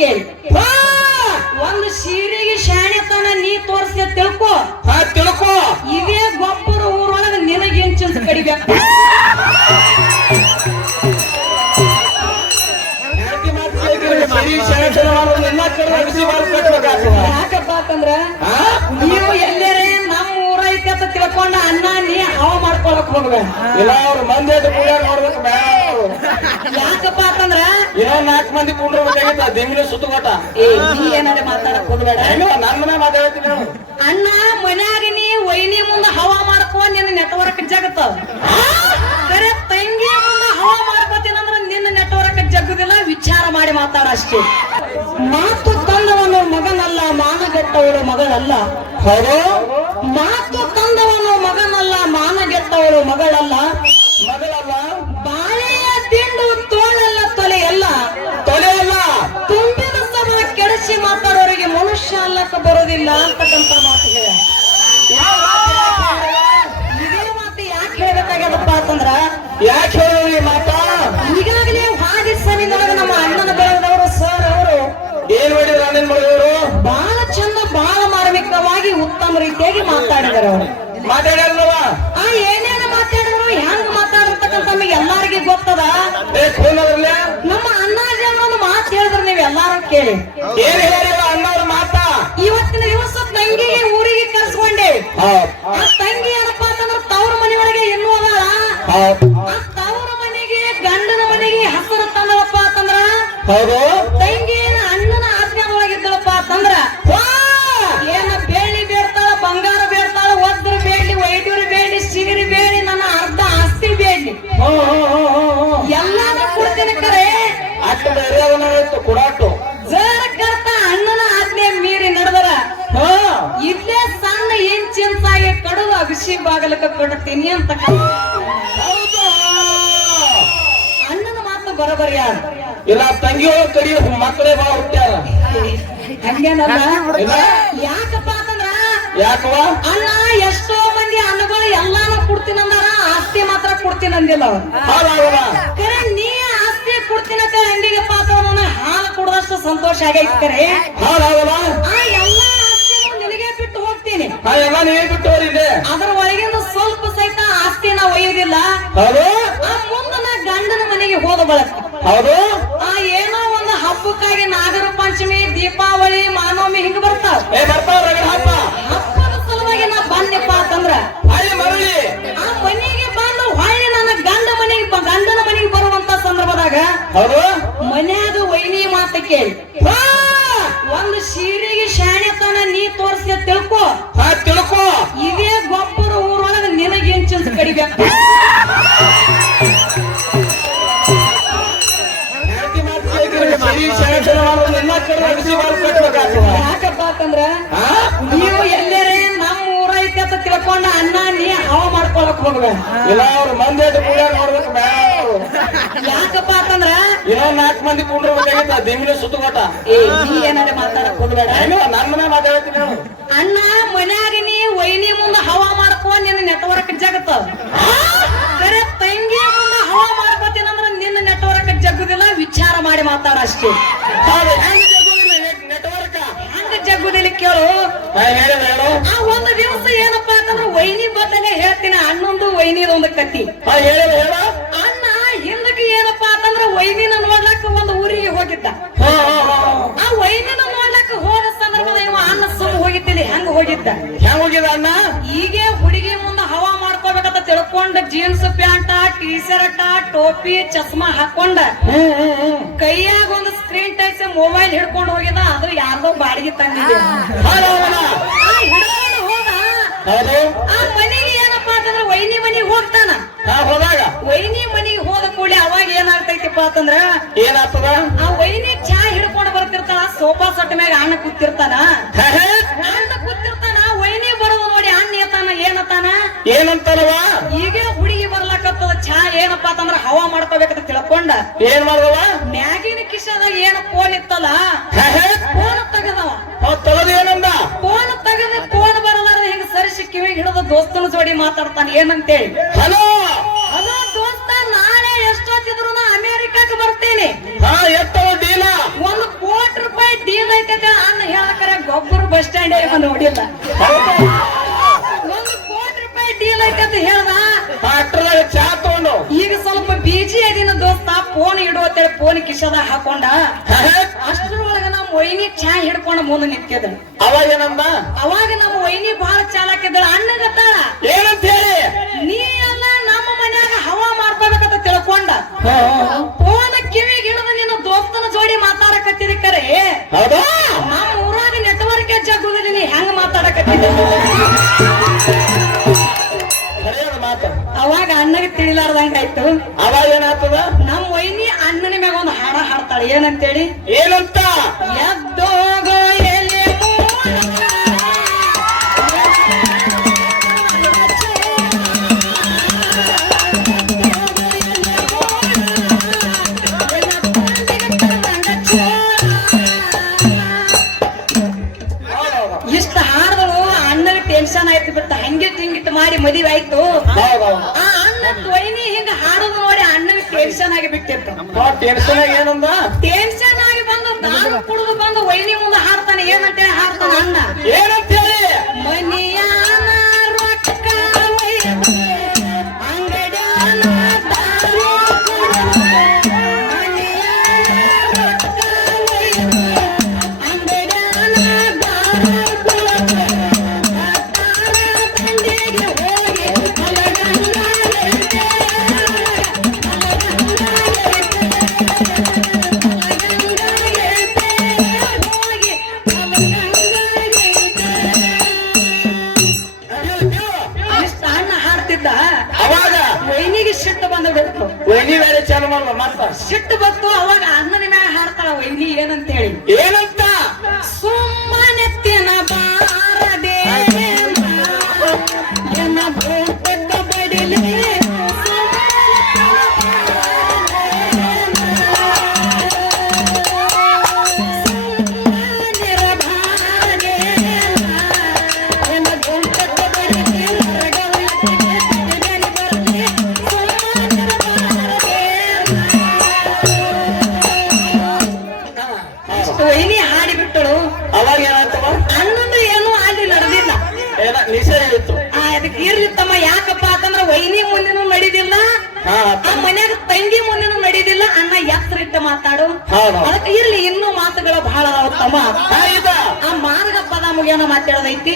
ಕೇಳಿ ಒಂದು ಸೀರೆಗೆ ಶಾಣೆತನ ನೀ ತೋರಿಸಿ ತಿಳ್ಕೊ ತಿಳ್ಕೊ ಇದೇ ಗೊಬ್ಬರ ಊರೊಳಗೆ ನಿನಗೇನ್ ಚಿಂತ ಕಡಿಬೇಕು ಯಾಕಪ್ಪ ಅಂತಂದ್ರ ನೀವು ಎಲ್ಲರೇ ನಮ್ಮ ಊರ ಐತಿ ಅಂತ ತಿಳ್ಕೊಂಡ ಅನ್ನ ನೀ ಹವ ಮಾಡ್ಕೊಳಕ್ ಹೋಗ್ಬೇಡ ಇಲ್ಲ ಅವ್ರ ಮಂದಿ ನೋಡ್ಬೇಕು ಯಾಕಪ್ಪ ಅಂತಂದ್ರ ಇನ್ನೊಂದ್ 4 ಮಂದಿ ಕುಂಡ್ರಬೇಕಾಗಿತ್ತ ದಿಮ್ಮಿನ ಸುತ್ತಗೋಟ ನೀ ಏನಾರ ಮಾತಾಡಕ್ ಹೋಗ್ಬೇಡ ನನ್ನ ಮಾತಾಡ್ತೀನಿ ಅಣ್ಣ ಮನ್ಯಾಗ ನೀ ವೈನಿ ಮುಂದ ಹವ ಮಾಡ್ಕೊ ನಿನ್ನ ನೆಟ್ವರ್ಕ್ ಜಗತ್ತವ ಕರೆ ತಂಗಿ ಮುಂದ ಹವ ಮಾಡ್ಕೋತೀನಂದ್ರ ನಿನ್ನ ನೆಟ್ವರ್ಕ್ ಜಗ್ಗುದಿಲ್ಲ ವಿಚಾರ ಮಾಡಿ ಮಾತಾಡ ಅಷ್ಟೇ ಮಾತು ತಂದವನು ಮಗನಲ್ಲ ಮಾನಗೆಟ್ಟವಳು ಮಗಳಲ್ಲ ಹೌದು ಮಾತು ತಂದವನು ಮಗನಲ್ಲ ಮಾನಗೆಟ್ಟವಳು ಮಗಳಲ್ಲ ಬಾಳೆಯ ತಿಂಡು ತೋಳಲ್ಲ ತೊಲೆಯಲ್ಲ ತುಂಬಿದ ಸಮ ಕೆಡಿಸಿ ಮಾತಾಡೋರಿಗೆ ಮನುಷ್ಯ ಅಲ್ಲಕ್ಕ ಬರೋದಿಲ್ಲ ಅಂತಕ್ಕಂತ ಮಾತು ಹೇಳ ಇದೇ ಮಾತು ಯಾಕೆ ಹೇಳ್ಬೇಕಾಗ್ಯದಪ್ಪ ಅಂತಂದ್ರ ಯಾಕೆ ಹೇಳಿ ಮಾತಾ ಈಗಾಗಲೇ ಹಾಗೆ ಸರಿದಾಗ ನಮ್ಮ ಅಣ್ಣನ ಬೆಳೆದವರು ಸರ್ ಅವರು ಏನ್ ಮಾಡಿದ್ರು ಅಣ್ಣನ್ ಮಾಡಿದವರು ಬಹಳ ಚಂದ ಬಹಳ ಮಾರ್ಮಿಕವಾಗಿ ಉತ್ತಮ ರೀತಿಯಾಗಿ ಮಾತಾಡಿದರು ಅವರು ಮಾತಾಡಲ್ವ ಏನೇನು ಮಾತಾಡಿದ್ರು ಹೆಂಗ್ ಮಾತಾಡಿರ್ತಕ್ಕಂತ ನಮಗೆ ಎಲ್ಲಾರಿಗೆ ಗೊತ್ತದ ನಮ್ಮ ಅಣ್ಣಾಜಿ ಒಂದು ಮಾತು ಹೇಳಿದ್ರು ನೀವು ಎಲ್ಲಾರು ಕೇಳಿ ಏನ್ ಹೇಳಿಲ್ಲ ಅಣ್ಣವ್ರ ಮಾತಾ ಇವತ್ತಿನ ದಿವಸ ತಂಗಿಗೆ ಊರಿಗೆ ಕರ್ಸ್ಕೊಂಡೆ ಆ ತಂಗಿ ಏನಪ್ಪಾ ಅಂತಂದ್ರೆ ತವ್ರ ಮನೆಯೊಳಗೆ ಇನ್ನೂ ಅದಾಳ ಆ ತವ್ರ ಮನೆಗೆ ಗಂಡನ ಮನೆಗೆ ಹಸರು ತಂದಳಪ್ಪ ಅಂತಂದ್ರ ಹೌದು ತಂಗಿ ಅಣ್ಣನ ಆಜ್ಞಾನೊಳಗಿದ್ದಳಪ್ಪ ಅಂತಂದ್ರ ಏನ ಬೇಳಿ ಬೇಡ್ತಾಳ ಬಂಗಾರ ಬೇಡ್ತಾಳ ಒದ್ರ ಬೇಡಿ ವೈದ್ಯರು ಬೇಡಿ ಸಿರಿ ಬೇಡಿ ನನ್ನ ಅರ್ಧ ಆಸ್ತಿ ಬೇಡಿ ಎಲ್ಲಾನು ಕೊಡ್ತೀನಿ ಕರೆ ಕೊಡಾಟು ಜರ ಕರ್ತ ಅಣ್ಣನ ಆಜ್ಞೆ ಮೀರಿ ನಡೆದರ ಇಲ್ಲೇ ಸಣ್ಣ ಇಂಚಿಂತಾಗಿ ಕಡುವ ಅಭಿಷಿ ಬಾಗಲಕ್ಕ ಕೊಡ್ತೀನಿ ಅಂತ ಅಣ್ಣನ ಮಾತು ಬರಬರಿ ಇಲ್ಲ ತಂಗಿಯೊಳ ಕಡಿ ಮಕ್ಕಳೇ ಬಾ ಹುಟ್ಟ್ಯಾರ ಹಂಗೇನಲ್ಲ ಯಾಕಪ್ಪ ಅಂತಂದ್ರ ಯಾಕವ ಅಣ್ಣ ಎಷ್ಟೋ ಮಂದಿ ಅನ್ನಗಳು ಎಲ್ಲಾನು ಕೊಡ್ತೀನಂದಾರ ಆಸ್ತಿ ಮಾತ್ರ ಕೊಡ್ತೀನಂದಿಲ್ಲ ಕರೆ ನೀ ಆಸ್ತಿ ಕೊಡ್ತೀನಂತ ಅಂಡಿಗೆ ಪಾತ್ರವನ್ನ ಹಾಲು ಕುಡ್ದಷ್ಟು ಸಂತೋಷ ಆಗೈತಿ ಕರೆ ಆ ಎಲ್ಲಾ ಆಸ್ತಿನೂ ನಿನಗೆ ಬಿಟ್ಟು ಹೋಗ್ತೀನಿ ಎಲ್ಲ ನೀವೇ ಬಿಟ್ಟು ಹೋರಿದೆ ಅದ್ರ ಒಳಗಿಂದ ಸ್ವಲ್ಪ ಸಹಿತ ಆಸ್ತಿ ನಾ ಒಯ್ಯುದಿಲ್ಲ ಹೌದು ಆ ಮುಂದ ನಾ ಗಂಡನ ಮನೆಗೆ ಹೋದ ಬಳಕ ಹೌದು ಆ ಏನೋ ಒಂದು ಹಬ್ಬಕ್ಕಾಗಿ ನಾಗರ ಪಂಚಮಿ ದೀಪಾವಳಿ ಮಾನವಮಿ ಹಿಂಗ ಬರ್ತಾವ ಹಬ್ಬದ ಸಲುವಾಗಿ ನಾ ಬಂದೆಪ್ಪ ಅಂತಂದ್ರ ಮರಳಿ ಆ ಮನೆಗೆ ಬಂದು ಹೊಳ್ಳಿ ನನ್ನ ಗಂಡನ ಮನೆಗೆ ಬರುವಂತ ಸಂದರ್ಭದಾಗ ಹೌದು ಮನ್ಯಾಗ ವೈನಿ ಮಾತ ಕೇಳಿ ಒಂದು ಸೀರೆಗೆ ಶಾಣೆತನ ನೀ ತೋರಿಸಿ ತಿಳ್ಕೊ ತಿಳ್ಕೊ ಇದೇ ಗೊಬ್ಬರ ಊರೊಳಗೆ ನಿನಗೇನ್ ಚಿಂತ ಕಡಿಬೇಕು ಯಾಕಪ್ಪ ಅಂತಂದ್ರ ನೀವು ಎಲ್ಲರೇ ನಮ್ಮ ಊರ ಐತಿ ಅಂತ ತಿಳ್ಕೊಂಡ ಅನ್ನ ನೀ ಹವ ಮಾಡ್ಕೊಳಕ್ ಹೋಗ್ಬೇಡ ಇಲ್ಲ ಅವ್ರ ಮಂದಿ ನೋಡ್ಬೇಕು ಯಾಕಪ್ಪ ಅಂತಂದ್ರ ಇನ್ನೊಂದ್ 4 ಮಂದಿ ಕುಂಡ್ರಬೇಕಾಗಿತ್ತ ದಿಮ್ಮಿನ ಸುತ್ತಗೋಟ ನೀ ಏನಾರ ಮಾತಾಡಕ್ ಹೋಗ್ಬೇಡ ನನ್ನ ಮಾತಾಡ್ತೀನಿ ಅಣ್ಣ ಮನ್ಯಾಗ ನೀ ವೈನಿ ಮುಂದ ಹವ ಮಾಡ್ಕೊ ನಿನ್ನ ನೆಟ್ವರ್ಕ್ ಜಗತ್ತವ ಕರೆ ತಂಗಿ ಮುಂದ ಹವ ಮಾಡ್ಕೋತೀನಂದ್ರ ನಿನ್ನ ನೆಟ್ವರ್ಕ್ ಜಗ್ಗುದಿಲ್ಲ ವಿಚಾರ ಮಾಡಿ ಮಾತಾಡ ಅಷ್ಟೇ ನೆಟ್ವರ್ಕ್ ಹಂಗ ಜಗ್ಗುದಿಲ್ಲ ಕೇಳು ಆ ಒಂದು ದಿವಸ ಏನಪ್ಪಾ ಅಂತಂದ್ರ ವೈನಿ ಬದಲೇ ಹೇಳ್ತೀನಿ ಅಣ್ಣೊಂದು ವೈನಿದೊಂದು ಕತ್ತಿ ಅಣ್ಣ ಹಿಂದಕ್ಕೆ ಏನಪ್ಪಾ ಅಂತಂದ್ರ ವೈನಿನ ನೋಡ್ಲಕ್ಕ ಒಂದು ಊರಿಗೆ ಹೋಗಿದ್ದ ಆ ವೈನಿನ ನೋಡ್ಲಕ್ಕ ಹೋದ ಸಂದರ್ಭದ ಇವ ಅಣ್ಣ ಸುಮ್ಮ ಹೋಗಿದ್ದೀನಿ ಹಂಗ ಹೋಗಿದ್ದ ಹೆಂಗ ಹೋಗಿದ ಅಣ್ಣ ಹೀಗೆ ಹುಡುಗಿ ಮುಂದ ಹವ ಮಾಡ್ಕೋಬೇಕಂತ ತಿಳ್ಕೊಂಡ ಜೀನ್ಸ್ ಪ್ಯಾಂಟ ಟೀ ಶರ್ಟ್ ಟೋಪಿ ಚಸ್ಮಾ ಹಾಕೊಂಡ ಕೈಯಾಗ ಒಂದು ಸ್ಕ್ರೀನ್ ಟಚ್ ಮೊಬೈಲ್ ಹಿಡ್ಕೊಂಡು ಹೋಗಿದ ಅದು ಯಾರ್ದೋ ಬಾಡಿಗೆ ತಂದಿದೆ ಹಿಡ್ಕೊಂಡು ಹೋದ ಆ ಮನೆಗೆ ಏನಪ್ಪಾ ಅಂತಂದ್ರ ವೈನಿ ಮನೆಗೆ ಹೋಗ್ತಾನ ಹೋದಾಗ ವೈನಿ ಮನೆಗೆ ಹೋದ ಕೂಡಲೇ ಅವಾಗ ಏನಾಗ್ತೈತಿಪ್ಪ ಅಂತಂದ್ರ ಏನಾಗ್ತದ ಆ ವೈನಿ ಚಾ ಹಿಡ್ಕೊಂಡು ಬರ್ತಿರ್ತಾನ ಸೋಫಾ ಸೆಟ್ ಮ್ಯಾಗ ಅಣ್ಣ ಕೂತಿರ್ತಾನ ಅಣ್ಣ ಕೂತಿರ್ತಾನ ವೈನಿ ಬರೋದು ನೋಡಿ ಅಣ್ಣ ಏನಂತಾನವ ಈಗ ಹುಡುಗಿ ಬರ್ಲಾಕತ್ತದ ಚಾ ಏನಪ್ಪಾ ಅಂತಂದ್ರ ಹವಾ ಮಾಡ್ಕೋಬೇಕಂತ ತಿಳ್ಕೊಂಡ ಏನ್ ಮಾಡ್ದವ ಮ್ಯಾಗಿನ ಕಿಶದಾಗ ಏನ ಫೋನ್ ಇತ್ತಲ್ಲ ಫೋನ್ ತೆಗದವ ತಗದ ಏನಂದ ಫೋನ್ ತೆಗದ ಫೋನ್ ಬರಲಾರ ಹಿಂಗ ಸರಿಸಿ ಕಿವಿ ಹಿಡಿದ ದೋಸ್ತನ ಜೋಡಿ ಮಾತಾಡ್ತಾನೆ ಏನಂತೇಳಿ ಹಲೋ ಹಲೋ ದೋಸ್ತ ನಾಳೆ ಎಷ್ಟೊತ್ತಿದ್ರು ನಾ ಅಮೆರಿಕಾಕ್ಕೆ ಬರ್ತೇನೆ ಎಷ್ಟವ ಡೀಲ ₹1 ಕೋಟಿ ಬಸ್ ಸ್ಟ್ಯಾಂಡ್ ನೋಡಿಲ್ಲ. ಹೌದಾ? 1 ಕೋಟಿ ರೂಪಾಯಿ ಡೀಲ್ ಐತೆ ಅಂತ ಹೇಳ್ದ. ಅಷ್ಟ್ರದಾಗ ಚಾ ತಗೊಂಡು ಈಗ ಸ್ವಲ್ಪ ಬಿಜಿ ಅದಿನ ದೋಸ್ತ ಫೋನ್ ಇಡುವತ್ತೇಳಿ ಫೋನ್ ಕಿಶದಾಗ ಹಾಕೊಂಡ. ಅಷ್ಟ್ರೊಳಗ ನಮ್ಮ ವೈನಿ ಚಾ ಹಿಡ್ಕೊಂಡ ಮುಂದೆ ನಿಂತಿದ್ದ. ಅವಾಗ ಏನಂದ? ಅವಾಗ ನಮ್ಮ ವೈನಿ ಬಹಳ ಚಾಲಾಕಿದ್ದಳ. ಅಣ್ಣಗತ್ತಾಳ ಏನಂತ ಹೇಳಿ ನೀ ಎಲ್ಲ ನಮ್ಮ ಮನ್ಯಾಗ ಹವಾ ಮಾಡ್ಕೋಬೇಕಂತ ತಿಳ್ಕೊಂಡ ಫೋನ್ ಕಿವಿಗೆ ಹಿಡಿದು ನಿನ್ನ ದೋಸ್ತನ ಜೋಡಿ ಮಾತಾಡಕತ್ತಿದ ಕರೆ. ಹೌದಾ? ನಮ್ಮ ಊರಾಗ ನೆಟ್ವರ್ಕ್ ಜಗ್ಗುದಲ್ಲಿ ನೀ ಹೆಂಗ ಮಾತಾಡಕತ್ತಿದ್ದ. ಸರಿಯಾದ ಮಾತು. ಅವಾಗ ಅಣ್ಣಗೆ ತಿಳಿಲಾರ್ದಂಗಾಯ್ತು. ಅವಾಗ ಏನಾಗ್ತದ? ನಮ್ಮ ವೈನಿ ಅಣ್ಣನ ಮ್ಯಾಗ ಒಂದು ಹಾಡ ಹಾಡ್ತಾಳೆ. ಏನಂತೇಳಿ? ಏನಂತ? ಎದ್ದೋಗೋ ಎಲೆ ಇಷ್ಟ ಹಾಡ್ದಳು. ಅಣ್ಣಗೆ ಟೆನ್ಷನ್ ಆಯ್ತು ಬಿಟ್ಟ. ಹಂಗೆ ತಿಂಗಿಟ್ಟು ಮಾಡಿ ಮದುವೆ ಆಯ್ತು. ಹೌದೌದು. ಆ ಅಣ್ಣ ವೈನಿ ಹಿಂಗ ಹಾಡೋದು ನೋಡಿ ಅಣ್ಣಗೆ ಟೆನ್ಷನ್ ಆಗಿ ಬಿಟ್ಟಿತ್ತು. ಟೆನ್ಷನ್ ಏನಂದ? ಟೆನ್ಷನ್ ಆಗಿ ಬಂದು ದಾರು ಕುಡಿದು ಬಂದು ವೈನಿ ಮುಂದೆ ಹಾಡ್ತಾನೆ. ಏನಂತೇಳಿ ಹಾಡ್ತಾನ ಅಣ್ಣ? ಏನಂತ ಹೇಳಿ? ಮನಿಯಾನ ರೊಕ್ಕ ಒಯ್ದು ಅಂಗಡ್ಯಾನ ದಾರು ಕುಡ್ದು, ಮನಿಯಾನ ರೊಕ್ಕ ಒಯ್ದು ಅಂಗಡ್ಯಾನ ದಾರು ಕುಡ್ದು, ಅತ್ತಾನ ತಂದೆಗೆ ಹೋಗಿ ಅಲಗಂಗಾಲೈತೆ, ಇಷ್ಟ ಅಣ್ಣ ಹಾಡ್ತಿದ್ದ. ಅವಾಗ ವೈನಿಗೆ ಸಿಟ್ಟು ಬಂದು ಬಿಡ್ತು. ವೈನಿ ಬೇರೆ ಚಾಲು ಮಾಡುವ ಮತ್ತ ಸಿಟ್ಟು ಬಂತು. ಅವಾಗ ಅಣ್ಣನ ಮ್ಯಾಗ ಹಾಡ್ತಾಳ ವೈನಿ. ಏನಂತ ಹೇಳಿ? ಏನಂತ? ಸುಮ್ಮನೆತ್ತಿನ ಬಾರದೆ ಎನ್ನ ಭೂಪಕ್ಕ ಬಡಿಲೆ, ವೈನಿ ಹಾಡಿ ಬಿಟ್ಟಳು. ಅವಾಗ ಏನಾಗ್ತವ? ಅಣ್ಣಂದು ಏನು ಅಲ್ಲಿ ನಡೆದಿಲ್ಲ. ಏನ ನಿಷೇಧ ಇತ್ತು. ಅದಕ್ಕೆ ಇರ್ಲಿತ್ತಮ್ಮ. ಯಾಕಪ್ಪ ಅಂತಂದ್ರ ವೈನಿ ಮುಂದಿನೂ ನಡೀದಿಲ್ಲ, ಹಾ ಆ ಮನ್ಯಾಗ ತಂಗಿ ಮುಂದಿನೂ ನಡೀದಿಲ್ಲ. ಅಣ್ಣ ಎತ್ತರ ಇಟ್ಟ ಮಾತಾಡು. ಹೌದು. ಅದಕ್ಕೆ ಇರ್ಲಿ, ಇನ್ನೂ ಮಾತುಗಳು ಬಹಳ ಅದಾವ ತಮ್ಮ. ಹಾ, ಇದ. ಆ ಮಾರ್ಗ ಪದ ಮುಗಿಯೋಣ ಮಾತಾಡೋದೈತಿ.